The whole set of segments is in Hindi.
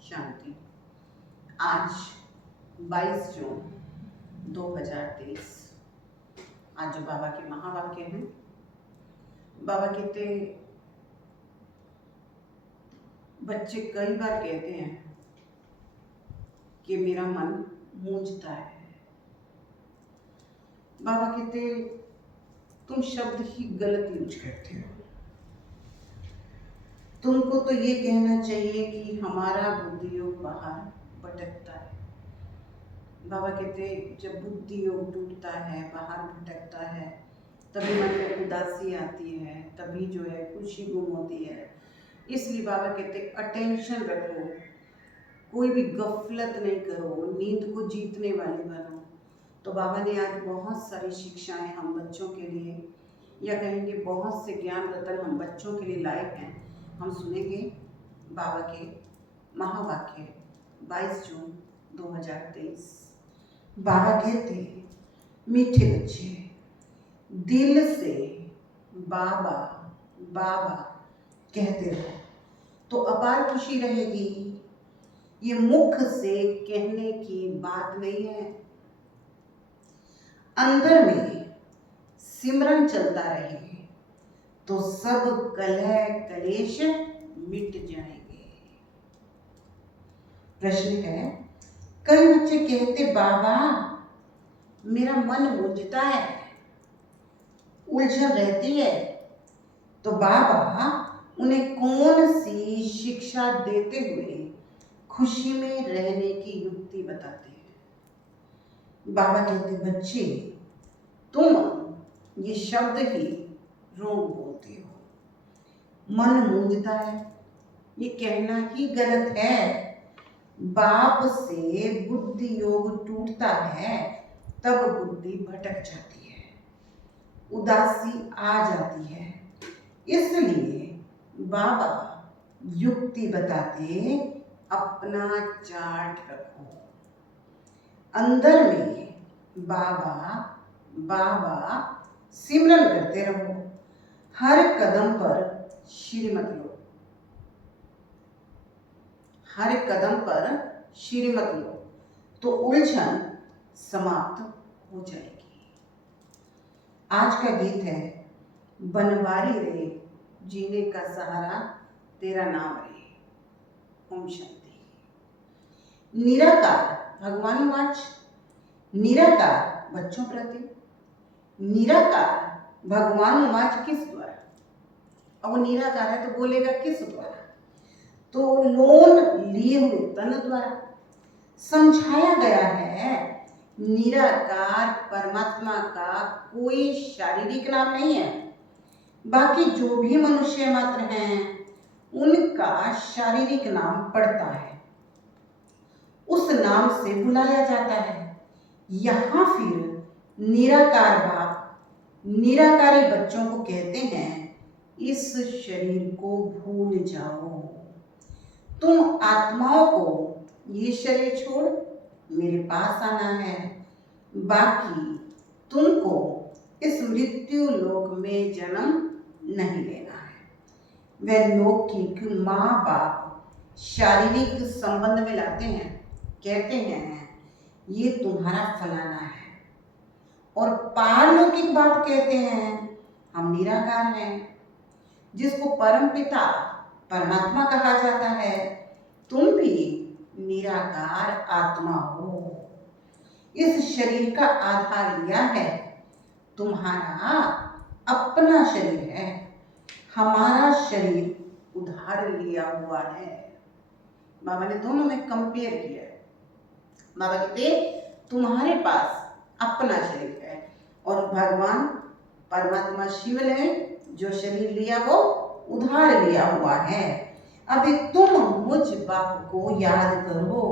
शांति। आज 22 जून 2023। आज जो बाबा के महावाक्य हैं, बाबा कहते बच्चे कई बार कहते हैं कि मेरा मन मूंझता है। बाबा कहते तुम शब्द ही गलत यूज करते हो। तुमको तो ये कहना चाहिए कि हमारा बुद्धि योग बाहर भटकता है। बाबा कहते जब बुद्धि योग टूटता है, बाहर भटकता है, तभी मन में उदासी आती है, तभी जो है खुशी गुम होती है। इसलिए बाबा कहते अटेंशन रखो, कोई भी गफलत नहीं करो, नींद को जीतने वाले बनो। तो बाबा ने आज बहुत सारी शिक्षाएं हम बच्चों के लिए, या कहेंगे बहुत से ज्ञान रतन हम बच्चों के लिए लाए हैं। हम सुनेंगे बाबा के महावाक्य 22 जून 2023। बाबा कहते मीठे बच्चे, दिल से बाबा बाबा कहते रहो तो अपार खुशी रहेगी। ये मुख से कहने की बात नहीं है। अंदर में सिमरन चलता रहे तो सब कलह कलेश मिट जाएंगे। प्रश्न है, कई बच्चे कहते बाबा मेरा मन मूंझता है, उलझन रहती है। तो बाबा उन्हें कौन सी शिक्षा देते हुए खुशी में रहने की युक्ति बताते हैं? बाबा कहते बच्चे तुम ये शब्द ही रोग बोलते हो। मन मूंझता है, ये कहना ही गलत है। बाप से बुद्धि योग टूटता है, तब बुद्धि भटक जाती है, उदासी आ जाती है। इसलिए बाबा युक्ति बताते अपना चार्ट रखो। अंदर में बाबा बाबा सिमरन करते रहो। हर कदम पर श्रीमत लो, हर कदम पर श्रीमत लो तो उलझन समाप्त हो जाएगी। आज का गीत है, बनवारी रे जीने का सहारा तेरा नाम रे। ओम शांति। निराकार भगवानुवाच, निराकार बच्चों प्रति, निराकार भगवानुवाच किस द्वारा? अब वो निराकार है तो बोलेगा किस द्वारा? तो लोन लिए हुए तन द्वारा। समझाया गया है निराकार परमात्मा का कोई शारीरिक नाम नहीं है। बाकी जो भी मनुष्य मात्र हैं उनका शारीरिक नाम पड़ता है, उस नाम से बुलाया जाता है। यहाँ फिर निराकार बाप निराकारी बच्चों को कहते हैं इस शरीर को भूल जाओ। तुम आत्माओं को ये शरीर छोड़ मेरे पास आना है। बाकी तुमको इस मृत्यु लोक में जन्म नहीं लेना है। वह लौकिक माँ बाप शारीरिक संबंध में लाते हैं, कहते हैं ये तुम्हारा फलाना है, और पारलौकिक बाप कहते हैं हम निराकार हैं, जिसको परम पिता परमात्मा कहा जाता है। तुम भी निराकार आत्मा हो। इस शरीर का आधार लिया है, तुम्हारा अपना शरीर है, हमारा शरीर उधार लिया हुआ है। बाबा ने दोनों में कंपेयर किया है। बाबा कहते तुम्हारे पास अपना शरीर है और भगवान परमात्मा शिव ने जो शरीर लिया वो उधार लिया हुआ है। अभी तुम मुझ बाप को याद करो,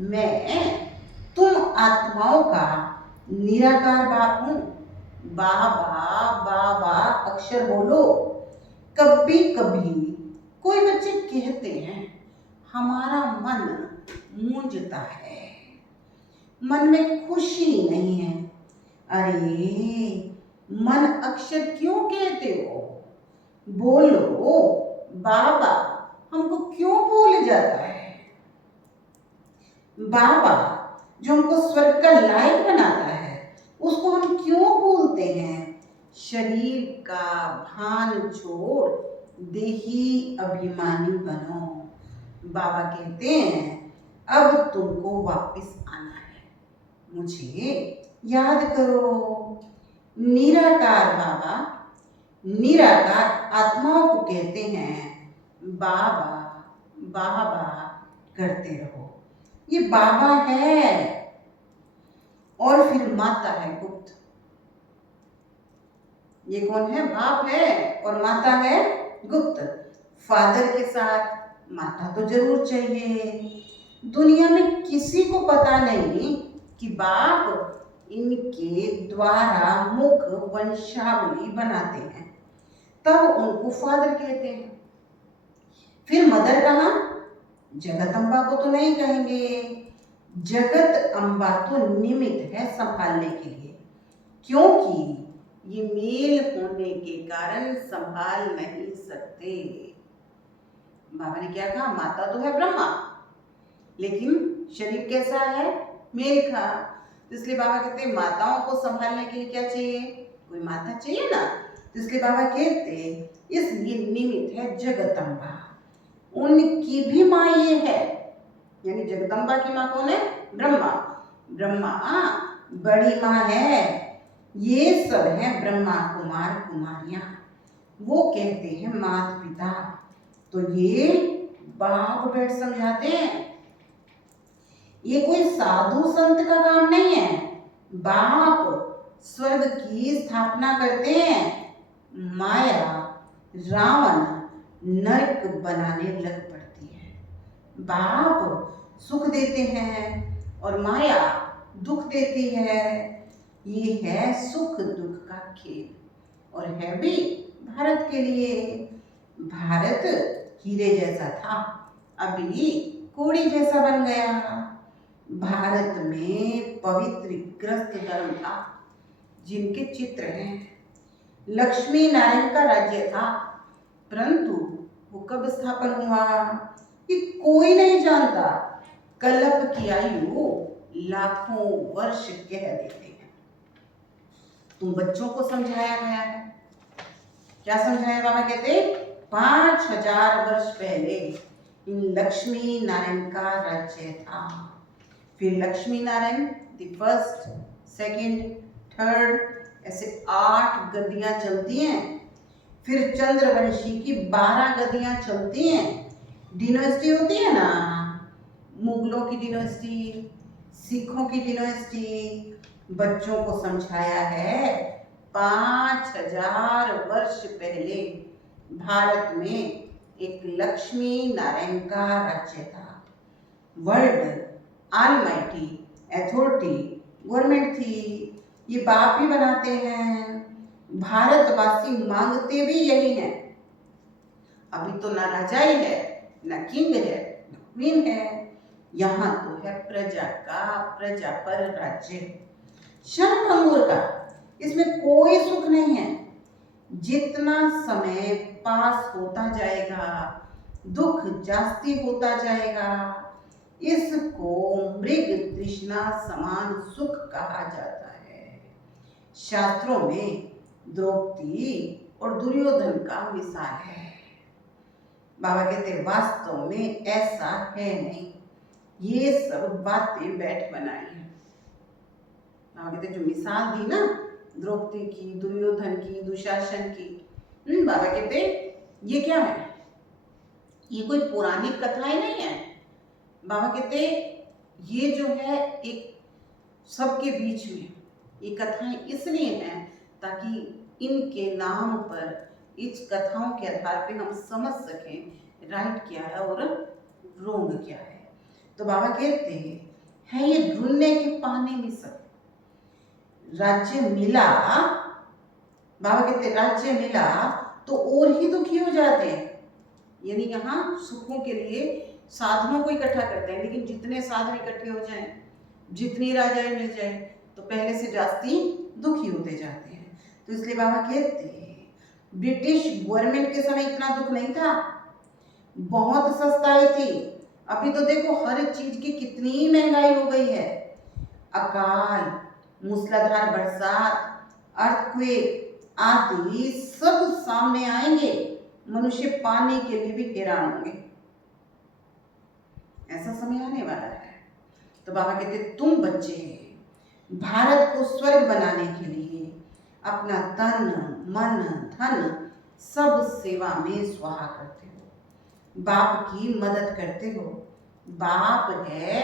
मैं तुम आत्माओं का निराकार बाप हूँ। बाबा बाबा अक्षर बोलो। कभी कभी कोई बच्चे कहते हैं हमारा मन मूंझता है, मन में खुशी नहीं है। अरे मन अक्षर क्यों कहते हो? बोलो बाबा हमको क्यों भूल जाता है? बाबा जो हमको स्वर्ग का लायक बनाता है उसको हम क्यों भूलते हैं? शरीर का भान छोड़ देही अभिमानी बनो। बाबा कहते हैं अब तुमको वापस आना है, मुझे याद करो। निराकार बाबा निराकार आत्माओं को कहते हैं बाबा बाबा करते रहो। ये बाबा है और फिर माता है गुप्त। ये कौन है? बाप है और माता है गुप्त। फादर के साथ माता तो जरूर चाहिए। दुनिया में किसी को पता नहीं कि बाप इनके द्वारा मुख वंशावली बनाते हैं, तब उनको फादर कहते हैं। फिर मदर कहाँ? जगत अम्बा को तो नहीं कहेंगे। जगत अम्बा तो निमित्त है संभालने के लिए, क्योंकि ये मेल होने के कारण संभाल नहीं सकते। बाबा ने क्या कहा? माता तो है ब्रह्मा, लेकिन शरीर कैसा है? मेल का। तो इसलिए बाबा कहते हैं माताओं को संभालने के लिए क्या चाहिए? कोई माता चाहिए ना। तो इसलिए बाबा कहते इसलिए निमित्त है जगदम्बा। उनकी भी माँ ये है, यानी जगदम्बा की माँ कौन है? ब्रह्मा। ब्रह्मा बड़ी माँ है। ये सब है ब्रह्मा कुमार कुमारियां। वो कहते हैं माता पिता। तो ये बाप बैठ समझाते हैं। ये कोई साधु संत का काम नहीं है। बाप स्वर्ग की स्थापना करते हैं। माया रावण नरक बनाने लग पड़ती है। बाप सुख देते हैं और माया दुख देती है। ये है सुख दुख का खेल और है भी भारत के लिए। भारत हीरे जैसा था, अभी कोड़ी जैसा बन गया। भारत में पवित्र ग्रस्त धर्म था जिनके चित्र हैं। लक्ष्मी नारायण का राज्य था, परंतु वो कब स्थापन हुआ ये कोई नहीं जानता। कल्प की आयु लाखों वर्ष कह देते हैं। तुम बच्चों को समझाया गया है। क्या समझाया? बाबा कहते 5000 वर्ष पहले इन लक्ष्मी नारायण का राज्य था। फिर Lakshmi Narayan the first, second, third, ऐसे 8 गद्दियां चलती हैं। फिर चंद्रवंशी की 12 गद्दियां चलती हैं। डिनोस्टी होती है ना, मुगलों की डिनोस्टी, सिखों की डिनोस्टी। बच्चों को समझाया है 5000 वर्ष पहले भारत में एक लक्ष्मी नारायण का राज्य था। वर्ल्ड ऑलमाइटी अथॉरिटी गवर्नमेंट थी। ये बाप ही बनाते हैं। भारतवासी मांगते भी यही है। अभी तो ना राजा ही है, ना किंग है, ना क्वीन है। यहाँ तो है प्रजा का प्रजा पर राज्य। क्षणभंगुर का इसमें कोई सुख नहीं है। जितना समय पास होता जाएगा दुख जास्ती होता जाएगा। इसको मृग तृष्णा समान सुख कहा जाता है। शास्त्रों में द्रौपदी और दुर्योधन का मिसाल है। बाबा कहते वास्तव में ऐसा है नहीं, ये सब बातें बैठ बनाई है। बाबा कहते जो मिसाल दी ना द्रौपदी की, दुर्योधन की, दुशासन की, बाबा कहते ये क्या है? ये कोई पौराणिक कथाएं नहीं है। बाबा कहते ये जो है एक सबके बीच में ये कथाएं इसलिए हैं ताकि इनके नाम पर, इस कथाओं के आधार पे हम समझ सकें राइट क्या है और रॉन्ग क्या है। तो बाबा कहते हैं ये ढूंढने के पाने में सब राज्य मिला। बाबा कहते राज्य मिला तो और ही दुखी हो जाते हैं। यानी यहाँ सुखों के लिए साधनों को इकट्ठा करते हैं, लेकिन जितने साधन इकट्ठे हो जाएं, जितनी राजाएं मिल जाए तो पहले से जास्ती दुखी होते जाते हैं। तो इसलिए बाबा कहते हैं ब्रिटिश गवर्नमेंट के समय इतना दुख नहीं था, बहुत सस्ताई थी। अभी तो देखो हर चीज की कितनी महंगाई हो गई है। अकाल, मूसलाधार बरसात, अर्थक्वेक आदि सब सामने आएंगे। मनुष्य पाने के लिए भी हैरान होंगे। ऐसा समय आने वाला है। तो बाबा कहते तुम बच्चे भारत को स्वर्ग बनाने के लिए अपना तन मन धन सब सेवा में स्वाहा करते हो, बाप की मदद करते हो। बाप है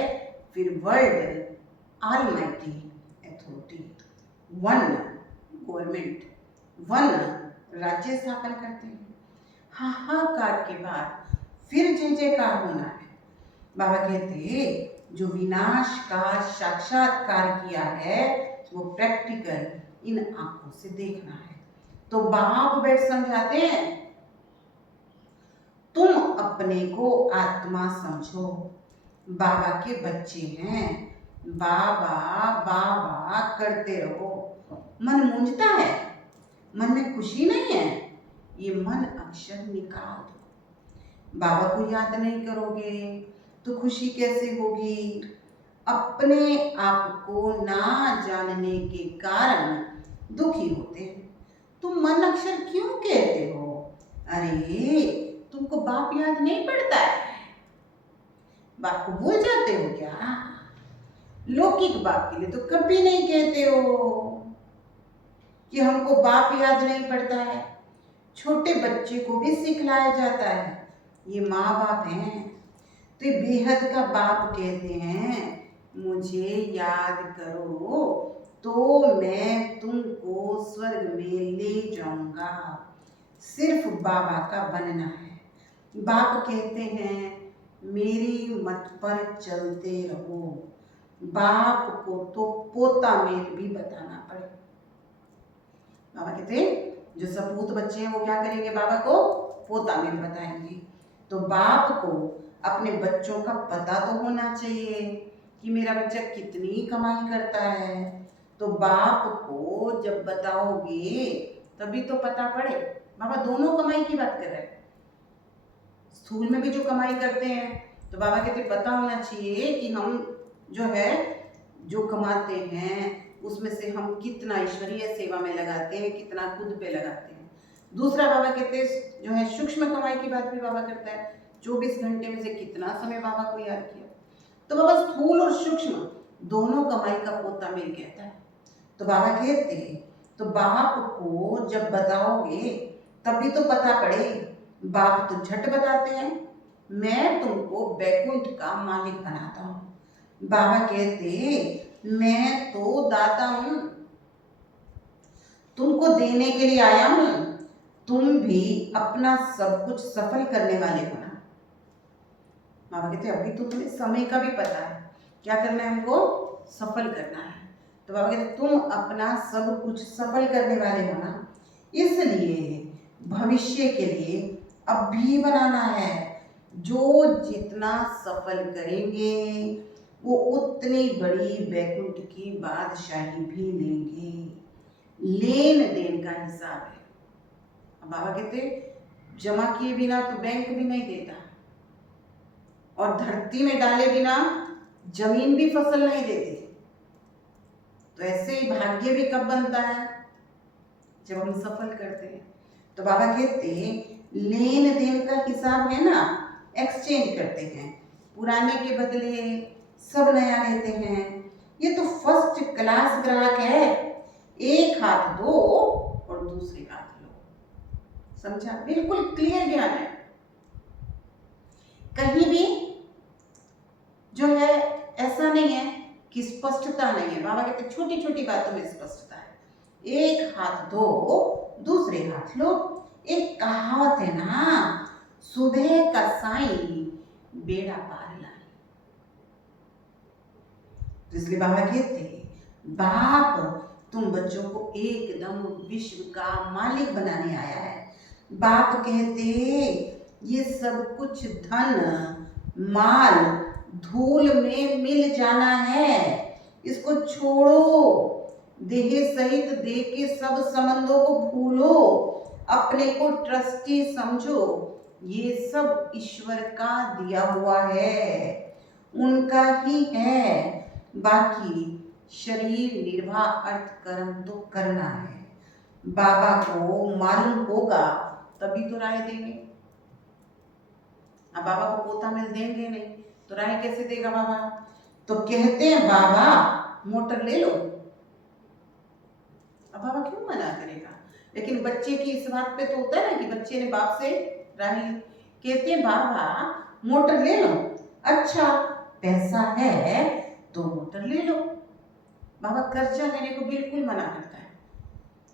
फिर world almighty authority, one government, one राज्य स्थापन करते हैं। हाहाकार के बाद फिर जय जयकार होना है। बाबा कहते जो विनाश का साक्षात्कार किया है वो प्रैक्टिकल इन आंखों से देखना है। तो बाप बैठ समझाते हैं तुम अपने को आत्मा समझो, बाबा के बच्चे हैं, बाबा बाबा करते रहो। मन मूंझता है, मन में खुशी नहीं है, ये मन अक्षर निकाल दो। बाबा को याद नहीं करोगे तो खुशी कैसे होगी? अपने आप को ना जानने के कारण दुखी होते हैं। तुम मन अक्षर क्यों कहते हो? अरे तुमको बाप याद नहीं पड़ता है? बाप को भूल जाते हो क्या? लौकिक बाप के लिए तो कभी नहीं कहते हो कि हमको बाप याद नहीं पड़ता है। छोटे बच्चे को भी सिखलाया जाता है, ये माँ बाप हैं तो ये बेहद का बाप कहते हैं मुझे याद करो तो मैं तुमको स्वर्ग में ले जाऊंगा। सिर्फ बाबा का बनना है। बाप कहते हैं मेरी मत पर चलते रहो। बाप को तो पोता मेल भी बताना पड़े। बाबा कहते हैं जो सपूत बच्चे हैं वो क्या करेंगे? बाबा को पोता मेल बताएंगे। तो बाप को अपने बच्चों का पता तो होना चाहिए कि मेरा बच्चा कितनी कमाई करता है। तो बाप को जब बताओगे तभी तो पता पड़े। बाबा दोनों कमाई की बात कर रहे हैं, स्थूल में भी जो कमाई करते हैं। तो बाबा कहते पता होना चाहिए कि हम जो है जो कमाते हैं उसमें से हम कितना ईश्वरीय सेवा में लगाते हैं, कितना खुद पे लगाते हैं। दूसरा बाबा कहते जो है सूक्ष्म कमाई की बात भी बाबा करता है, 24 घंटे में से कितना समय बाबा को याद किया। तो बाबा स्थूल और सूक्ष्म दोनों कमाई का पोता मेल कहता है। तो बाबा कहते तो बाप को जब बताओगे तभी तो पता पड़े। बाप तो झट बताते हैं मैं तुमको बैकुंठ का मालिक बनाता हूँ। बाबा कहते मैं तो दाता हूँ, तुमको देने के लिए आया हूँ, तुम भी अपना सब कुछ सफल करने वाले हो ना। बाबा कहते अभी तो तुम्हें समय का भी पता है, क्या करना है? हमको सफल करना है। तो बाबा कहते तुम अपना सब कुछ सफल करने वाले हो ना, इसलिए भविष्य के लिए अभी बनाना है। जो जितना सफल करेंगे वो उतनी बड़ी बैकुंठ की बादशाही भी लेंगे। लेन देन का हिसाब है। अब बाबा कहते जमा किए बिना तो बैंक भी नहीं देता, और धरती में डाले बिना जमीन भी फसल नहीं देती। तो ऐसे ही भाग्य भी कब बनता है? जब हम सफल करते हैं। तो बाबा कहते लेन देन का हिसाब है ना, एक्सचेंज करते हैं, पुराने के बदले सब नया लेते हैं। ये तो फर्स्ट क्लास ग्राहक है, एक हाथ दो और दूसरे हाथ लो। समझा? बिल्कुल क्लियर ज्ञान है, कहीं भी जो है ऐसा नहीं है कि स्पष्टता नहीं है। बाबा कहते छोटी छोटी बातों में स्पष्टता है। एक हाथ दो दूसरे हाथ लो। एक कहावत है ना, सुबह का साईं बेड़ा पार लाई। तो इसलिए बाबा कहते बाप तुम बच्चों को एकदम विश्व का मालिक बनाने आया है। बाप कहते ये सब कुछ धन माल धूल में मिल जाना है, इसको छोड़ो। देह सहित देह के सब संबंधों को भूलो, अपने को ट्रस्टी समझो। ये सब ईश्वर का दिया हुआ है, उनका ही है। बाकी शरीर निर्वाह अर्थ कर्म तो करना है। बाबा को मालूम होगा तभी तो राय देंगे। अब बाबा को पोता मिल देंगे नहीं तो राय कैसे देगा बाबा? तो कहते हैं बाबा मोटर ले लो। अब बाबा क्यों मना करेगा? लेकिन बच्चे की इस बात पे तो होता है ना कि बच्चे ने बाप से राय ली। कहते हैं बाबा मोटर ले लो। अच्छा पैसा है तो मोटर ले लो। बाबा कर्जा लेने को बिल्कुल मना करता है,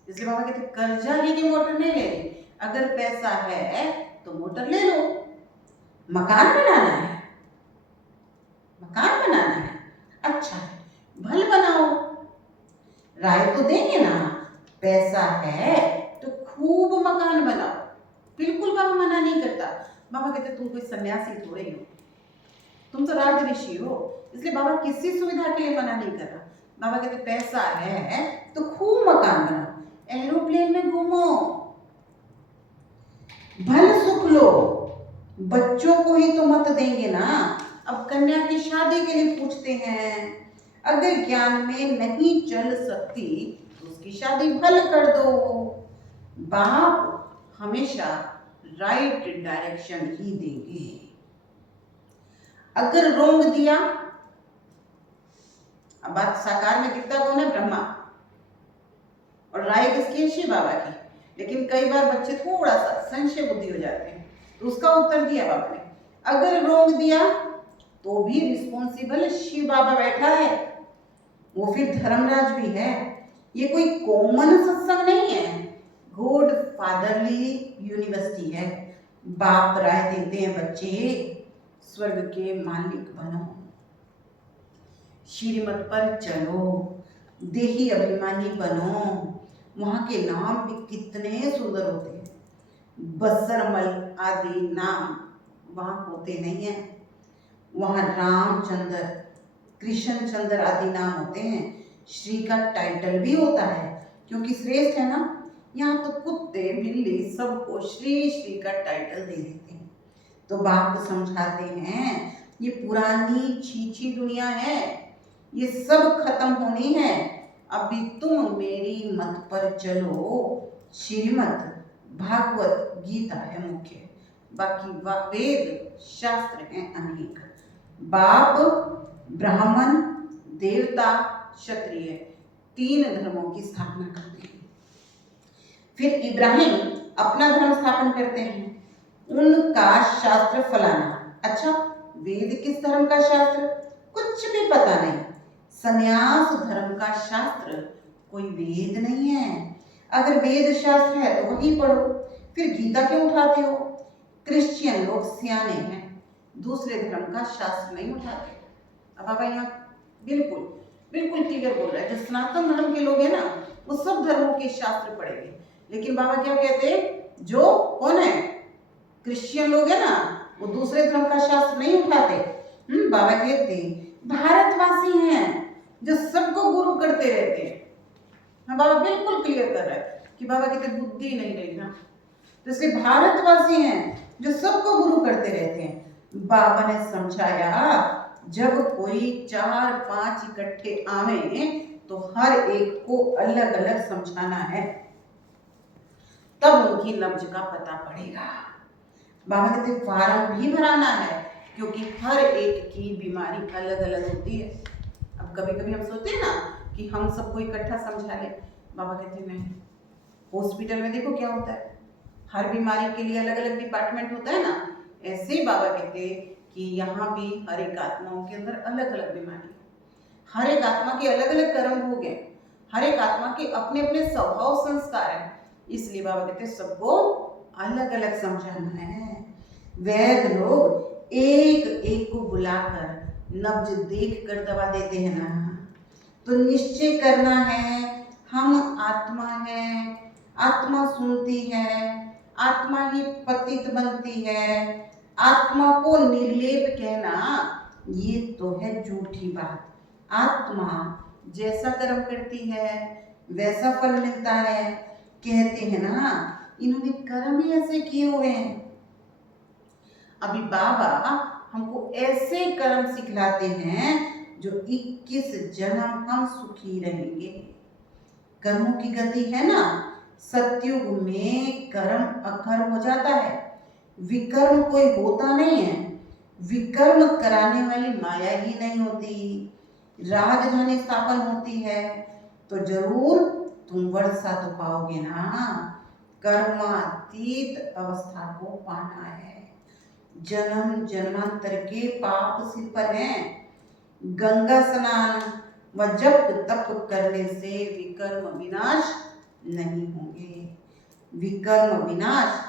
इसलिए बाबा कहते कर्जा लेके मोटर नहीं लेनी, अगर पैसा है तो मोटर ले लो। मकान बनाना है, मकान बनाना है, अच्छा है भले बनाओ, राय तो देंगे ना। पैसा है तो खूब मकान बनाओ, बिल्कुल बाबा मना नहीं करता। बाबा कहते तुम कोई सन्यासी थोड़े हो, तुम तो राज ऋषि हो, इसलिए बाबा किसी सुविधा के लिए मना नहीं कर रहा। बाबा कहते पैसा है तो खूब मकान बनाओ, एरोप्लेन में घूमो, भल सुख लो। बच्चों को ही तो मत देंगे ना। अब कन्या की शादी के लिए पूछते हैं, अगर ज्ञान में नहीं चल सकती तो उसकी शादी भल कर दो। बाप हमेशा राइट डायरेक्शन ही देंगे। अगर रोंग दिया, अब बात साकार में दिखता कौन है? ब्रह्मा, और राय किसकी है? शिव बाबा की। लेकिन कई बार बच्चे थोड़ा सा संशय बुद्धि हो जाते हैं, तो उसका उत्तर दिया बाबा ने, अगर रोंग दिया तो भी रिस्पॉन्सिबल शिव बाबा बैठा है, वो फिर धर्मराज भी है। ये कोई कॉमन सत्संग नहीं है, गॉड फादरली यूनिवर्सिटी है। बाप राय देते हैं बच्चे स्वर्ग के मालिक बनो, श्रीमत पर चलो, देही अभिमानी बनो। वहां के नाम भी कितने सुंदर होते हैं, बसरमल आदि नाम वहां होते नहीं है। वहां रामचंद्र, कृष्णचंद्र आदि नाम होते हैं। श्री का टाइटल भी होता है क्योंकि श्रेष्ठ है ना। यहाँ तो कुत्ते बिल्ली सबको श्री श्री का टाइटल दे देते हैं। तो बाप समझाते हैं ये पुरानी छीछी दुनिया है, ये सब खत्म होनी है। अभी तुम मेरी मत पर चलो। श्रीमद् भागवत गीता है मुख्य, बाकी वेद शास्त्र हैं अनेक। बाप ब्राह्मण, देवता, क्षत्रिय तीन धर्मों की स्थापना करते हैं। फिर इब्राहिम अपना धर्म स्थापन करते हैं, उनका शास्त्र फलाना। अच्छा वेद किस धर्म का शास्त्र? कुछ भी पता नहीं। संन्यास धर्म का शास्त्र कोई वेद नहीं है। अगर वेद शास्त्र है तो वही पढ़ो, फिर गीता क्यों उठाते हो? क्रिश्चियन लोग सियाने हैं, दूसरे धर्म का शास्त्र नहीं उठाते। अब बाबा यहाँ बिल्कुल बिल्कुल क्लियर बोल रहा है, जो सनातन धर्म के लोग हैं ना वो सब धर्मों के शास्त्र पढ़ेंगे। लेकिन बाबा क्या कहते हैं, जो कौन है क्रिश्चियन लोग है ना वो दूसरे धर्म का शास्त्र नहीं उठाते। बाबा कहते भारतवासी हैं जो सबको गुरु करते रहते हैं। हाँ बाबा बिल्कुल क्लियर कर रहा है कि बाबा कहते बुद्धि नहीं रही ना, तो इसलिए भारतवासी हैं जो सबको गुरु करते रहते हैं। बाबा ने समझाया जब कोई 4-5 इकट्ठे आवे तो हर एक को अलग अलग समझाना है, तब उनकी नब्ज का पता पड़ेगा। बाबा कहते फार्म भी भराना है क्योंकि हर एक की बीमारी अलग अलग होती है। अब कभी कभी हम सोचते हैं ना कि हम सबको इकट्ठा समझा ले, बाबा कहते नहीं। हॉस्पिटल में देखो क्या होता है, हर बीमारी के लिए अलग अलग डिपार्टमेंट होता है ना, ऐसे ही बाबा कहते कि यहाँ भी हर एक आत्माओं के अंदर अलग अलग बीमारी, हर एक आत्मा के अलग अलग कर्म हो गए, हर एक आत्मा के अपने अपने स्वभाव संस्कार हैं, इसलिए बाबा कहते सबको अलग अलग समझाना है। वैद लोग एक एक को बुलाकर नब्ज देख कर दवा देते हैं ना, तो निश्चय करना है हम आत्मा है, आत्मा सुनती है, आत्मा ही पतित बनती है। आत्मा को निर्लेप कहना ये तो है झूठी बात। आत्मा जैसा कर्म करती है वैसा फल मिलता है। कहते हैं ना इन्होंने कर्म ही ऐसे किए हुए हैं। अभी बाबा हमको ऐसे कर्म सिखलाते हैं जो 21 जन्म हम सुखी रहेंगे। कर्मों की गति है ना, सतयुग में कर्म अकर्म हो जाता है, विकर्म कोई होता नहीं है। विकर्म कराने वाली माया ही नहीं होती, राजधानी स्थापन होती है तो जरूर तुम वर्षा तो पाओगे ना। कर्मातीत अवस्था को पाना है। जन्म जन्मांतर के पाप सिर पर हैं। गंगा स्नान व जप तप करने से विकर्म विनाश नहीं होंगे। विकर्म विनाश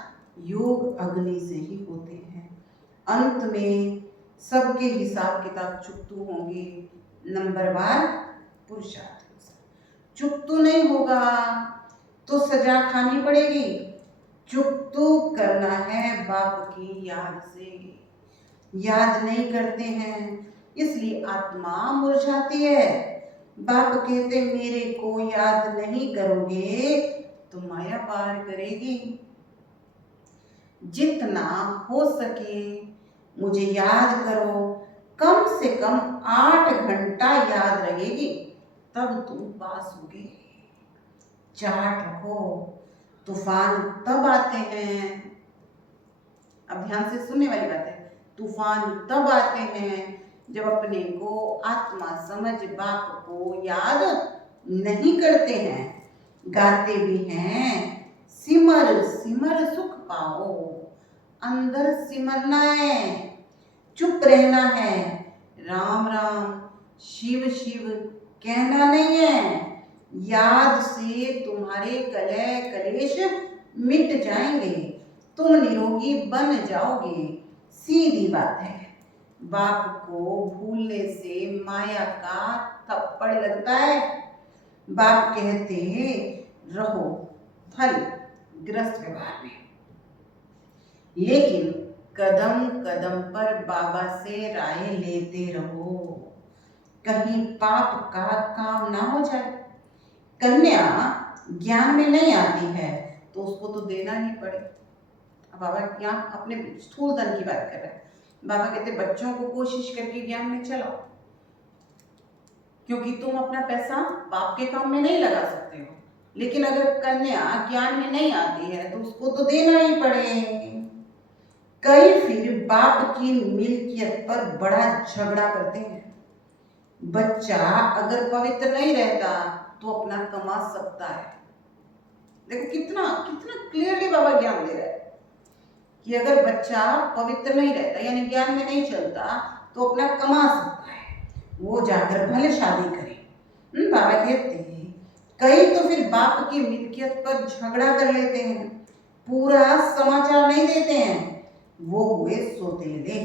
योग अग्नि से ही होते हैं। अंत में सबके हिसाब किताब चुकतू होंगे, नंबरवार पुरुषार्थ। चुकतू नहीं होगा तो सजा खानी पड़ेगी। चुकतू करना है बाप की याद से। याद नहीं करते हैं इसलिए आत्मा मुरझाती है। बाप कहते मेरे को याद नहीं करोगे तो माया पार करेगी। जितना हो सके मुझे याद करो, कम से कम 8 घंटा याद रहेगी तब तुम पास होगे। चार्ट रखो, तूफान तब आते हैं, अब ध्यान से सुनने वाली बात है, तूफान तब आते हैं जब अपने को आत्मा समझ बाप को याद नहीं करते हैं। गाते भी हैं सिमर सिमर सुख पाओ, अंदर सिमरना है, चुप रहना है, राम राम शिव शिव कहना नहीं है। याद से तुम्हारे कलह कलेश मिट जाएंगे, तुम निरोगी बन जाओगे। सीधी बात है। बाप को भूलने से माया का थप्पड़ लगता है। बाप कहते रहो फल ग्रस्त व्यवहार में, लेकिन कदम कदम पर बाबा से राय लेते रहो, कहीं पाप का काम ना हो जाए। कन्या ज्ञान में नहीं आती है तो उसको तो देना ही पड़े। अब बाबा यहाँ अपने स्थूल धन की बात कर रहे हैं। बाबा कहते बच्चों को कोशिश करके ज्ञान में चलाओ, क्योंकि तुम अपना पैसा बाप के काम में नहीं लगा सकते हो। लेकिन अगर कन्या ज्ञान में नहीं आती है तो उसको तो देना ही पड़े। कई फिर बाप की मिल्कियत पर बड़ा झगड़ा करते हैं। बच्चा अगर पवित्र नहीं रहता तो अपना कमा सकता है। देखो कितना कितना क्लियरली बाबा ज्ञान दे रहा है कि अगर बच्चा पवित्र नहीं रहता यानी ज्ञान में नहीं चलता तो अपना कमा सकता है, वो जाकर भले शादी करे। बाबा कहते हैं कई तो फिर बाप की मिल्कियत पर झगड़ा कर लेते हैं, पूरा समाचार नहीं देते हैं। वो हुए सोतेले,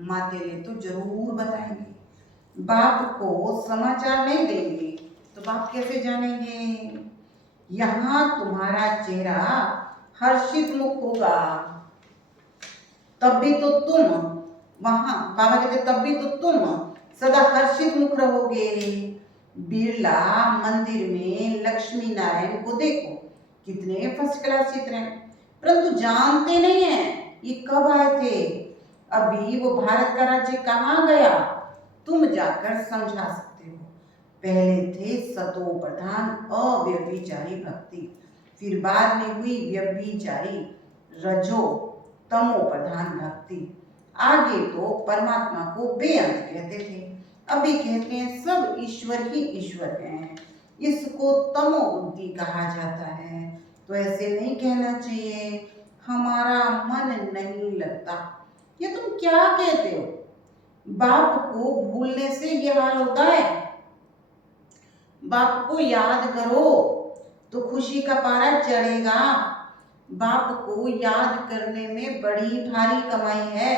मातेले तो जरूर बताएंगे। बाप को समाचार नहीं देंगे तो बाप कैसे जानेंगे। यहाँ तुम्हारा चेहरा हर्षित मुख होगा तब भी तो तुम, वहां बाबा कहते तब भी तो तुम सदा हर्षित मुख रहोगे। बिरला मंदिर में लक्ष्मी नारायण को देखो, कितने फर्स्ट क्लास चित्र हैं, परंतु जानते नहीं है ये कब आए थे। अभी वो भारत का राज्य कहाँ गया तुम जाकर समझा सकते हो। पहले थे सतो प्रधान अव्यभिचारी भक्ति, फिर बाद में हुई व्यभिचारी रजो तमो प्रधान भक्ति, आगे तो परमात्मा को बेअंत कहते थे, अभी कहते हैं सब ईश्वर ही ईश्वर हैं। इसको तमो बुद्धि कहा जाता है। तो ऐसे नहीं कहना चाहिए हमारा मन नहीं लगता। ये तुम क्या कहते हो। बाप को भूलने से ये हाल होता है। बाप को याद करो तो खुशी का पारा चढ़ेगा। बाप को याद करने में बड़ी भारी कमाई है।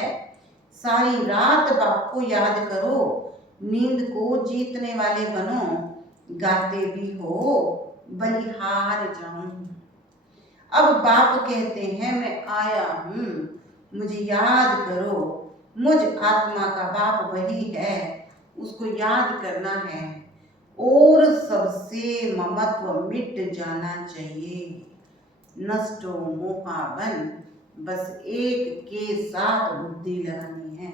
सारी रात बाप को याद करो, नींद को जीतने वाले बनो। गाते भी हो बलिहार जाऊं। अब बाप कहते हैं मैं आया हूं, मुझे याद करो। मुझ आत्मा का बाप वही है, उसको याद करना है और सबसे ममत्व मिट जाना चाहिए। नष्टो मोहावन बस एक के साथ बुद्धि लगानी है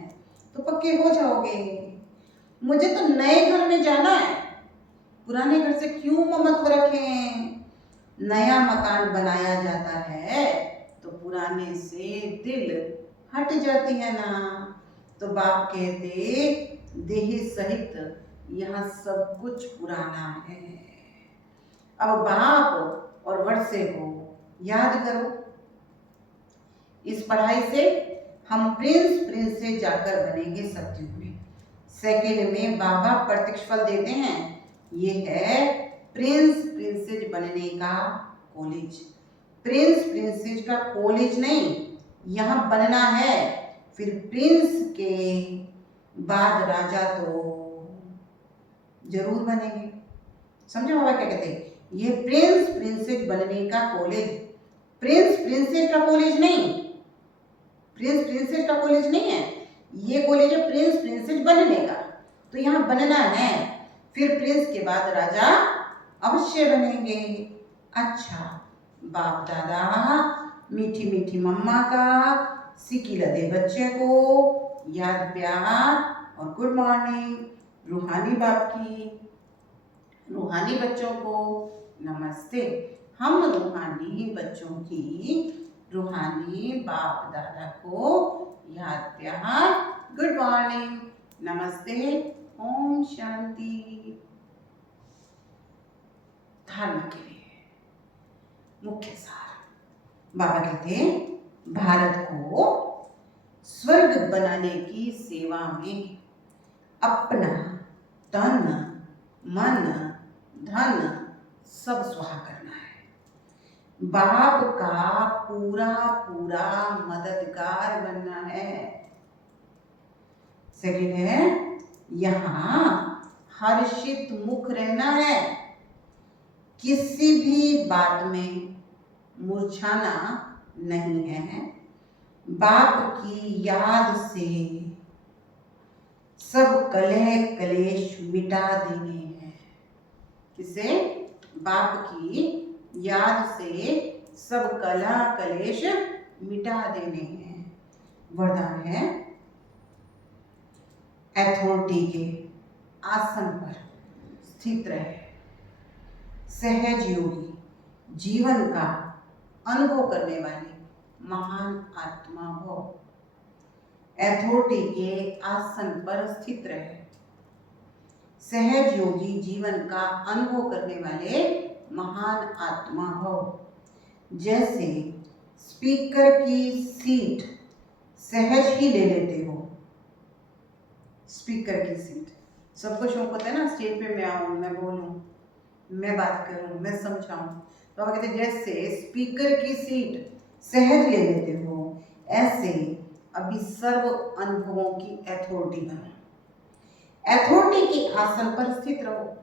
तो पक्के हो जाओगे। मुझे तो नए घर में जाना है, पुराने घर से क्यों ममत्व रखें। नया मकान बनाया जाता है तो पुराने से दिल हट जाती है ना। तो बाप कहते देह सहित यहाँ सब कुछ पुराना है। अब बाप और वर्षे को याद करो। इस पढ़ाई से हम प्रिंस प्रिंसेस जाकर बनेंगे सत्युग में। सेकंड में बाबा प्रत्यक्ष फल देते हैं। ये है प्रिंस प्रिंसेस बनने का कॉलेज। प्रिंस प्रिंसेस का कॉलेज नहीं, यहाँ बनना है। फिर प्रिंस के बाद राजा तो जरूर बनेंगे। समझो बाबा क्या कहते हैं? ये प्रिंस प्रिंसेस बनने का कॉलेज, प्रिंस प्रिंसेस का कॉलेज नहीं, प्रिंस प्रिंसेस का कॉलेज नहीं है। ये कॉलेज है प्रिंस प्रिंसेस बनने का। तो यहाँ बनना है, फिर प्रिंस के बाद राजा अवश्य बनेंगे। अच्छा, बाप दादा मीठी मीठी मम्मा का सिकिला दे बच्चे को याद प्यार और गुड मॉर्निंग। रूहानी बाप की रूहानी बच्चों को नमस्ते। हम रूहानी बच्चों की रूहानी बाप दादा को याद प्यार गुड मॉर्निंग नमस्ते ओम शांति। धारणा के लिए मुख्य सार बाबा कहते हैं भारत को स्वर्ग बनाने की सेवा में अपना तन मन धन सब स्वाहा करना है। बाप का पूरा पूरा मददगार बनना है। सेकंड है यहाँ हर्षित मुख रहना है। किसी भी बात में मुरझाना नहीं है। बाप की याद से सब कलह कलेश मिटा देने हैं। किसे? बाप की याद से सब कलह कलेश मिटा देने हैं। वरदान है अथॉरिटी के आसन पर स्थित रहे। सहज योगी जीवन का अनुभव करने वाले महान आत्मा हो। अथॉरिटी के आसन पर स्थित रहे। सहज योगी जीवन का अनुभव करने वाले महान आत्मा हो। जैसे स्पीकर की सीट सहज ही ले लेते हो। स्पीकर की सीट सबको शौक होता है ना, स्टेज पे मैं आऊं, मैं बोलूं, मैं बात करूं, मैं समझाऊं। तो आप कहते हैं जैसे स्पीकर की सीट सहज ले लेते हो, ऐसे अभी सर्व अनुभवों की अथॉरिटी बनो। अथॉरिटी के आसन पर स्थित रहो,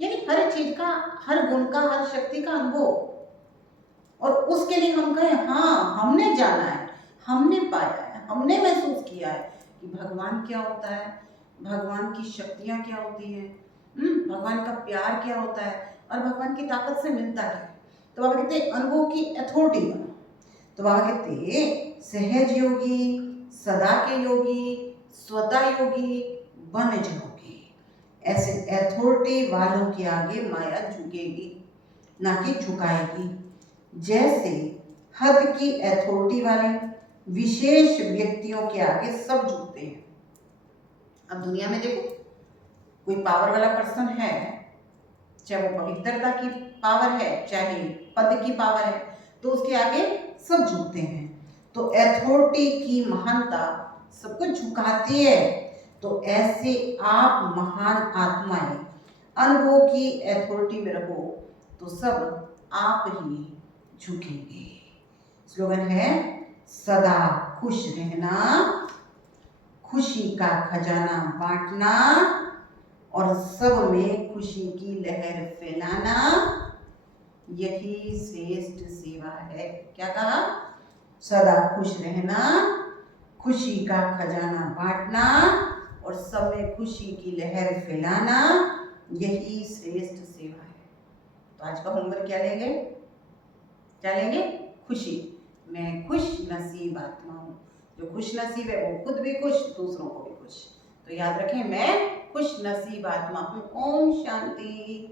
यानी हर चीज का, हर गुण का, हर शक्ति का अनुभव। और उसके लिए हम कहें हाँ हमने जाना है, हमने पाया है, हमने महसूस किया है कि भगवान क्या होता है, भगवान की शक्तियाँ क्या होती हैं, भगवान का प्यार क्या होता है और भगवान की ताकत से मिलता है। तो बाबा कहते अनुभव की अथॉरिटी बनो। तो बाबा कहते सहज योगी, सदा के योगी, स्वतः योगी बन जाओगे। ऐसे अथॉरिटी वालों के आगे माया झुकेगी, ना कि झुकाएगी। जैसे हद की अथॉरिटी वाले विशेष व्यक्तियों के आगे सब झुकते हैं। अब दुनिया में देखो, कोई पावर वाला पर्सन है, चाहे वो पवित्रता की पावर है, चाहे पद की पावर है, तो उसके आगे सब झुकते हैं। तो अथॉरिटी की महानता सबको झुकाती है। तो ऐसे आप महान आत्माएं अनुभव की अथॉरिटी में रहो तो सब आप ही झुकेंगे। स्लोगन है सदा खुश रहना, खुशी का खजाना बांटना और सब में खुशी की लहर फैलाना, यही श्रेष्ठ सेवा है। क्या कहा? सदा खुश रहना, खुशी का खजाना बांटना और सब में खुशी की लहर फैलाना, यही श्रेष्ठ सेवा है। तो आज का होमवर्क क्या लेंगे? क्या लेंगे? खुशी। मैं खुश नसीब आत्मा हूँ। जो खुश नसीब है वो खुद भी खुश, दूसरों को भी खुश। तो याद रखें, मैं खुश नसीब आत्मा हूँ। ओम शांति।